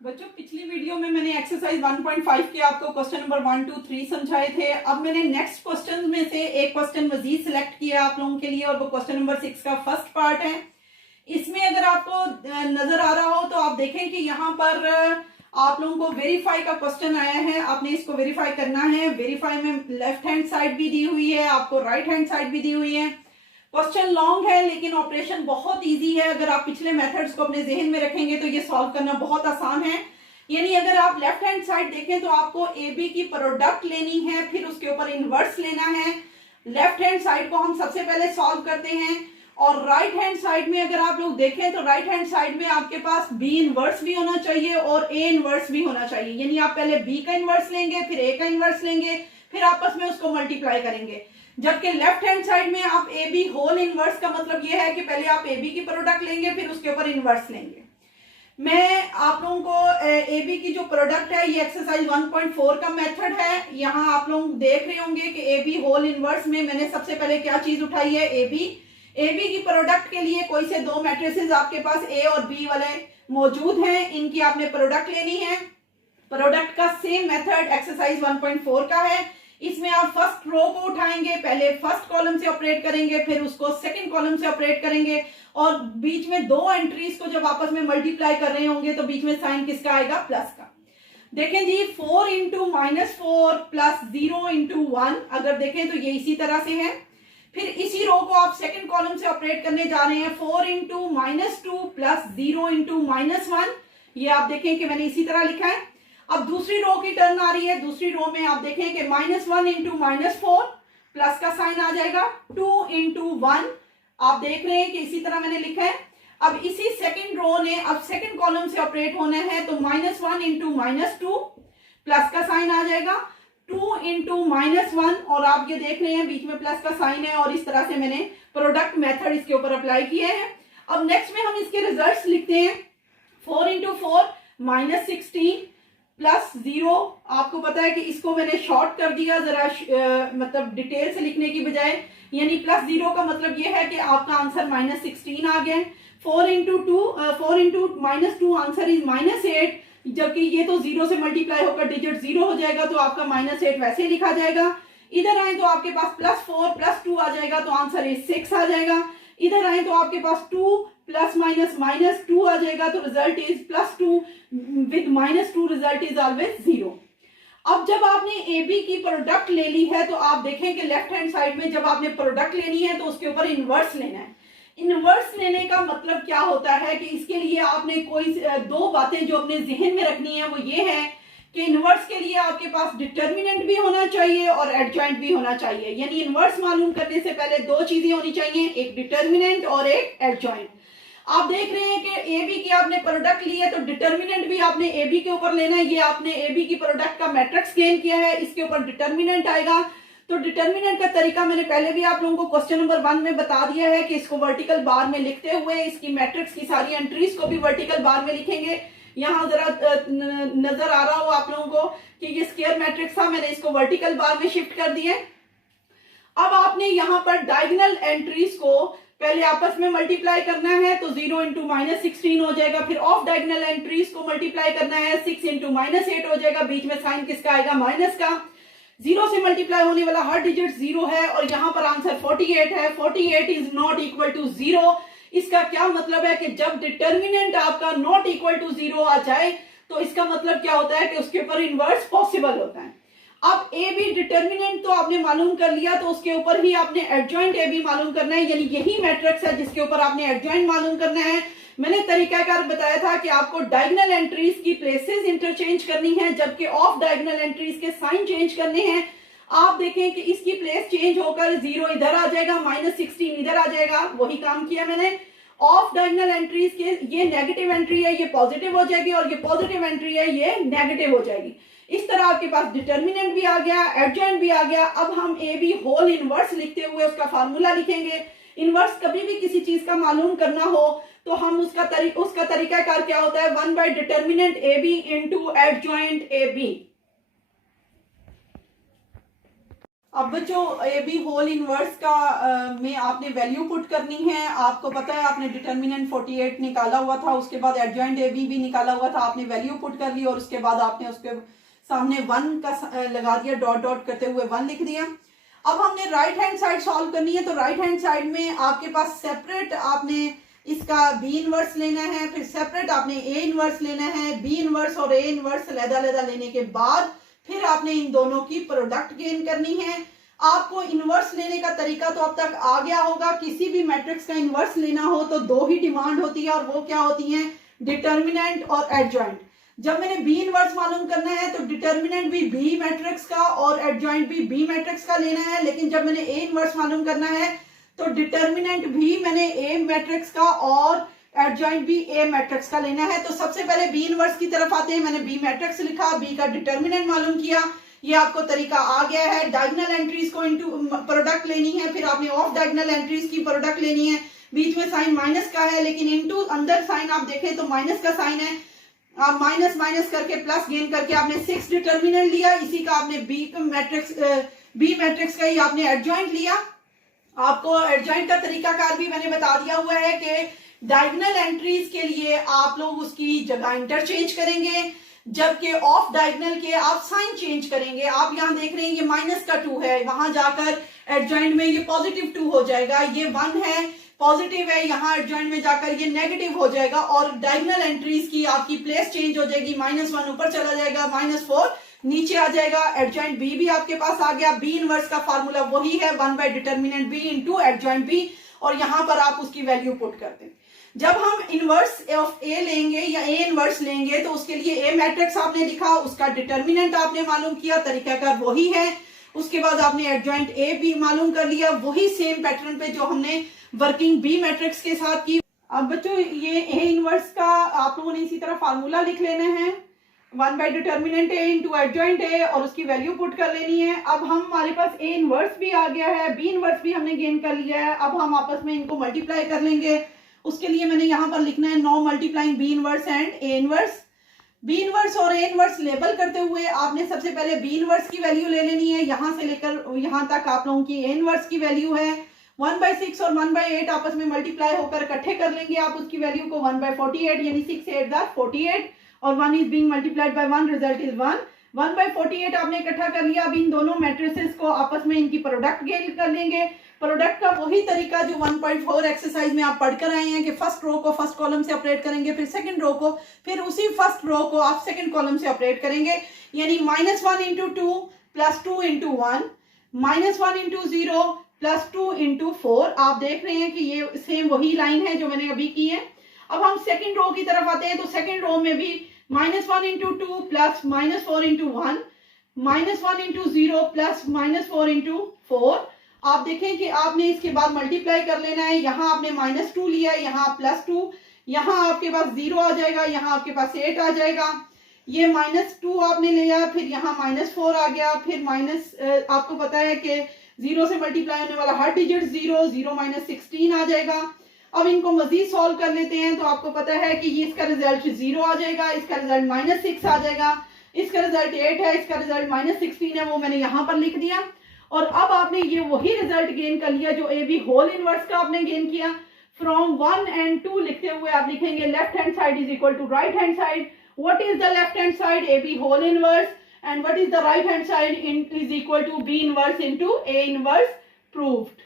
बच्चों पिछली वीडियो में मैंने एक्सरसाइज 1.5 के आपको क्वेश्चन नंबर 1, 2, 3 समझाए थे। अब मैंने नेक्स्ट क्वेश्चन में से एक क्वेश्चन मजीद सिलेक्ट किया आप लोगों के लिए और वो क्वेश्चन नंबर 6 का फर्स्ट पार्ट है। इसमें अगर आपको नजर आ रहा हो तो आप देखें कि यहाँ पर आप लोगों को वेरीफाई का क्वेश्चन आया है। आपने इसको वेरीफाई करना है। वेरीफाई में लेफ्ट हैंड साइड भी दी हुई है, आपको राइट हैंड साइड भी दी हुई है। क्वेश्चन लॉन्ग है लेकिन ऑपरेशन बहुत इजी है। अगर आप पिछले मेथड्स को अपने जहन में रखेंगे तो ये सॉल्व करना बहुत आसान है। यानी अगर आप लेफ्ट हैंड साइड देखें तो आपको ए बी की प्रोडक्ट लेनी है, फिर उसके ऊपर इनवर्स लेना है। लेफ्ट हैंड साइड को हम सबसे पहले सॉल्व करते हैं और राइट हैंड साइड में अगर आप लोग देखें तो राइट हैंड साइड में आपके पास बी इनवर्स भी होना चाहिए और ए इनवर्स भी होना चाहिए। यानी आप पहले बी का इनवर्स लेंगे, फिर ए का इनवर्स लेंगे, फिर आपस में उसको मल्टीप्लाई करेंगे। जबकि लेफ्ट हैंड साइड में आप ए बी होल इनवर्स का मतलब यह है कि पहले आप ए बी की प्रोडक्ट लेंगे, फिर उसके ऊपर इनवर्स लेंगे। मैं आप लोगों को ए बी की जो प्रोडक्ट है ये एक्सरसाइज 1.4 का मेथड है। यहाँ आप लोग देख रहे होंगे कि ए बी होल इनवर्स में मैंने सबसे पहले क्या चीज उठाई है, ए बी की प्रोडक्ट के लिए कोई से दो मैट्रिसेस आपके पास ए और बी वाले मौजूद हैं, इनकी आपने प्रोडक्ट लेनी है। प्रोडक्ट का सेम मेथड एक्सरसाइज 1.4 का है। इसमें आप फर्स्ट रो को उठाएंगे, पहले फर्स्ट कॉलम से ऑपरेट करेंगे, फिर उसको सेकंड कॉलम से ऑपरेट करेंगे और बीच में दो एंट्रीज को जब आपस में मल्टीप्लाई कर रहे होंगे तो बीच में साइन किसका आएगा, प्लस का। देखें जी 4 इंटू -4 प्लस 0 इंटू 1 अगर देखें तो ये इसी तरह से है। फिर इसी रो को आप सेकंड कॉलम से ऑपरेट करने जा रहे हैं, 4 इंटू -2 प्लस 0 इंटू -1। ये आप देखें कि मैंने इसी तरह लिखा है। अब दूसरी रो की टर्न आ रही है। दूसरी रो में आप देखें कि -1 इंटू -4 प्लस का साइन आ जाएगा, 2 इंटू 1। आप देख रहे हैं कि इसी तरह मैंने लिखा है। अब इसी सेकंड रो ने अब सेकंड कॉलम से ऑपरेट होना है तो -1 इंटू -2 प्लस का साइन आ जाएगा, 2 इंटू -1 और आप ये देख रहे हैं बीच में प्लस का साइन है और इस तरह से मैंने प्रोडक्ट मेथड इसके ऊपर अप्लाई किए हैं। अब नेक्स्ट में हम इसके रिजल्ट्स लिखते हैं। 4 इंटू 4 -16 प्लस 0। आपको पता है कि इसको मैंने शॉर्ट कर दिया जरा मतलब डिटेल से लिखने की बजाय, यानी प्लस 0 का मतलब ये है कि आपका आंसर -16 आ गया। 4 इंटू -2 आंसर इज -8, जबकि ये तो 0 से मल्टीप्लाई होकर डिजिट 0 हो जाएगा तो आपका -8 वैसे ही लिखा जाएगा। इधर आए तो आपके पास +4 + 2 आ जाएगा तो आंसर इज 6 आ जाएगा। इधर आए तो आपके पास 2 + -2 आ जाएगा तो result is +2 with -2 result is always 0। अब जब आपने ए बी की प्रोडक्ट ले ली है तो आप देखें कि लेफ्ट हैंड साइड में जब आपने प्रोडक्ट लेनी है तो उसके ऊपर इनवर्स लेना है। इनवर्स लेने का मतलब क्या होता है कि इसके लिए आपने कोई दो बातें जो अपने जहन में रखनी है वो ये है कि इनवर्स के लिए आपके पास डिटर्मिनेंट भी होना चाहिए और एडजॉइंट भी होना चाहिए। यानी इनवर्स मालूम करने से पहले दो चीजें होनी चाहिए, एक डिटर्मिनेंट और एक एडजॉइंट। आप देख रहे हैं कि ए बी की आपने प्रोडक्ट ली है तो डिटर्मिनेंट भी आपने ए बी के ऊपर लेना है। ये आपने ए बी की प्रोडक्ट का मैट्रिक्स गेन किया है, इसके ऊपर डिटर्मिनेंट आएगा। तो डिटर्मिनेंट का तरीका मैंने पहले भी आप लोगों को क्वेश्चन नंबर 1 में बता दिया है कि इसको वर्टिकल बार में लिखते हुए इसकी मैट्रिक्स की सारी एंट्रीज को भी वर्टिकल बार में लिखेंगे। यहाँ जरा नजर आ रहा हो आप लोगों को कि ये स्क्वायर मैट्रिक्स था, मैंने इसको वर्टिकल बार में शिफ्ट कर दिया। अब आपने यहाँ पर डायगोनल एंट्रीज को पहले आपस में मल्टीप्लाई करना है तो 0 इंटू -16 हो जाएगा। फिर ऑफ डायगोनल एंट्रीज को मल्टीप्लाई करना है, 6 इंटू -8 हो जाएगा। बीच में साइन किसका आएगा, माइनस का। 0 से मल्टीप्लाई होने वाला हर डिजिट 0 है और यहाँ पर आंसर 48 है। 48 इज नॉट इक्वल टू 0। इसका क्या मतलब है कि जब डिटर्मिनेंट आपका नॉट इक्वल टू 0 आ जाए तो इसका मतलब क्या होता है कि उसके ऊपर इनवर्स पॉसिबल होता है। अब ए बी डिटर्मिनेंट तो आपने मालूम कर लिया तो उसके ऊपर ही आपने एडजॉइंट ए बी मालूम करना है। यानी यही मैट्रिक्स है जिसके ऊपर आपने एडजॉइंट मालूम करना है। मैंने तरीकाकार बताया था कि आपको डायगोनल एंट्रीज की प्लेसेस इंटरचेंज करनी है जबकि ऑफ डायगोनल एंट्रीज के साइन चेंज करने हैं। आप देखें कि इसकी प्लेस चेंज होकर 0 इधर आ जाएगा, -16 इधर आ जाएगा। वही काम किया मैंने। ऑफ डायगोनल एंट्रीज के ये नेगेटिव एंट्री है, ये पॉजिटिव हो जाएगी और ये पॉजिटिव एंट्री है, ये नेगेटिव हो जाएगी। इस तरह आपके पास डिटर्मिनेंट भी आ गया, एडजॉइंट भी आ गया। अब हम ए बी होल इनवर्स लिखते हुए उसका फार्मूला लिखेंगे। इनवर्स कभी भी किसी चीज का मालूम करना हो तो हम उसका तरीकाकार क्या होता है, 1 by determinant A B into adjoint A B. अब बच्चों ए बी होल इनवर्स का में आपने वैल्यू पुट करनी है। आपको पता है आपने डिटर्मिनेंट 48 निकाला हुआ था, उसके बाद एडजॉइंट ए बी भी निकाला हुआ था, आपने वैल्यू पुट कर ली और उसके बाद आपने उसके सामने 1 का लगा दिया, डॉट डॉट करते हुए 1 लिख दिया। अब हमने राइट हैंड साइड सॉल्व करनी है, तो राइट हैंड साइड में आपके पास सेपरेट आपने इसका बी इनवर्स लेना है, फिर सेपरेट आपने ए इनवर्स लेना है। बी इनवर्स और ए इनवर्स अलग-अलग लेने के बाद फिर आपने इन दोनों की प्रोडक्ट गेन करनी है। आपको इनवर्स लेने का तरीका तो अब तक आ गया होगा। किसी भी मैट्रिक्स का इनवर्स लेना हो तो 2 ही डिमांड होती है, और वो क्या होती है, डिटर्मिनेंट और एडजॉइंट। जब मैंने बी इनवर्स मालूम करना है तो डिटर्मिनेंट भी बी मैट्रिक्स का और एडजॉइंट भी बी मैट्रिक्स का लेना है। लेकिन जब मैंने ए इनवर्स मालूम करना है तो डिटर्मिनेंट भी मैंने ए मैट्रिक्स का और एडजॉइंट भी ए मैट्रिक्स का लेना है। तो सबसे पहले बी इनवर्स की तरफ आते हैं। मैंने बी मैट्रिक्स लिखा, बी का डिटर्मिनेंट मालूम किया, ये आपको तरीका आ गया है। डायगोनल एंट्रीज को इनटू प्रोडक्ट लेनी है, फिर आपने ऑफ डायगोनल एंट्रीज की प्रोडक्ट लेनी है। बीच में साइन माइनस का है, लेकिन इनटू अंदर साइन आप देखें तो माइनस का साइन है। आप माइनस माइनस करके प्लस गेन करके आपने 6 डिटर्मिनेंट लिया, इसी का आपने बी मैट्रिक्स का ही आपने एडजॉइंट लिया। आपको एडजॉइंट का तरीकाकार भी मैंने बता दिया हुआ है कि डायगोनल एंट्रीज के लिए आप लोग उसकी जगह इंटरचेंज करेंगे, जबकि ऑफ डायगोनल के आप साइन चेंज करेंगे। आप यहाँ देख रहे हैं ये -2 है, वहां जाकर एडजॉइंट में ये +2 हो जाएगा। ये 1 है, पॉजिटिव है, यहाँ एडजॉइंट में जाकर ये नेगेटिव हो जाएगा और डायगोनल एंट्रीज की आपकी प्लेस चेंज हो जाएगी। -1 ऊपर चला जाएगा, -4 नीचे आ जाएगा। एडजॉइंट बी भी आपके पास आ गया। बी इनवर्स का फार्मूला वही है, 1/डिटर्मिनेंट बी इंटू एडजॉइंट बी, और यहाँ पर आप उसकी वैल्यू पुट करते हैं। जब हम इनवर्स ऑफ ए लेंगे या ए इनवर्स लेंगे तो उसके लिए ए मैट्रिक्स आपने लिखा, उसका डिटर्मिनेंट आपने मालूम किया, तरीकाकार वही है। उसके बाद आपने एडजॉइंट ए भी मालूम कर लिया, वही सेम पैटर्न पे जो हमने वर्किंग बी मैट्रिक्स के साथ की। अब बच्चों ये ए इनवर्स का आप लोगों ने इसी तरह फार्मूला लिख लेना है, 1/डिटर्मिनेंट ए इंटू एडजॉइंट ए, और उसकी वैल्यू पुट कर लेनी है। अब हमारे पास ए इनवर्स भी आ गया है, बी इनवर्स भी हमने गेन कर लिया है। अब हम आपस में इनको मल्टीप्लाई कर लेंगे। उसके लिए मैंने यहाँ पर लिखना है 9 multiplying B inverse and A inverse. B inverse और ए इनवर्स लेबल करते हुए आपने सबसे पहले बी इनवर्स की वैल्यू ले लेनी है। यहाँ से लेकर यहाँ तक आप लोगों की ए इनवर्स की वैल्यू है 1/6 और 1/8 आपस में मल्टीप्लाई होकर इकट्ठे कर लेंगे आप उसकी वैल्यू को 1/48, यानी 6 8 48, और 1 is being multiplied by 1, result is 1। 1/48 आपने इकट्ठा कर लिया। अब इन दोनों मैट्रिसेस को आपस में इनकी प्रोडक्ट गेन कर लेंगे। प्रोडक्ट का वही तरीका जो 1.4 एक्सरसाइज में आप पढ़कर आए हैं कि फर्स्ट रो को फर्स्ट कॉलम से ऑपरेट करेंगे, फिर सेकंड रो को, फिर उसी फर्स्ट रो को आप सेकंड कॉलम से ऑपरेट करेंगे। यानी -1 × 2 + 2 × 1, -1 × 0 + 2 × 4। आप देख रहे हैं कि ये सेम वही लाइन है जो मैंने अभी की है। अब हम सेकंड रो की तरफ आते हैं, तो सेकंड रो में भी -1 × 2 + -4 × 1, -1 × 0 + -4 × 4। आप देखें कि आपने इसके बाद मल्टीप्लाई कर लेना है। यहाँ आपने -2 लिया है, यहाँ +2, यहाँ आपके पास 0 आ जाएगा, यहाँ आपके पास 8 आ जाएगा। ये -2 आपने लिया, फिर यहाँ -4 आ गया, फिर आपको पता है कि 0 से मल्टीप्लाई होने वाला हर डिजिट 0, 0 - 16 आ जाएगा। अब इनको मजीद सॉल्व कर लेते हैं, तो आपको पता है कि ये इसका रिजल्ट 0 आ जाएगा, इसका रिजल्ट -6 आ जाएगा, इसका रिजल्ट 8 है, इसका रिजल्ट -16 है, वो मैंने यहाँ पर लिख दिया। और अब आपने ये वही रिजल्ट गेन कर लिया जो ए बी होल इनवर्स का आपने गेन किया। फ्रॉम 1 and 2 लिखते हुए आप लिखेंगे left hand side is equal to right hand side. What is the left hand side? A B whole inverse, and what is the right hand side? Is equal to B inverse into A inverse. Proved.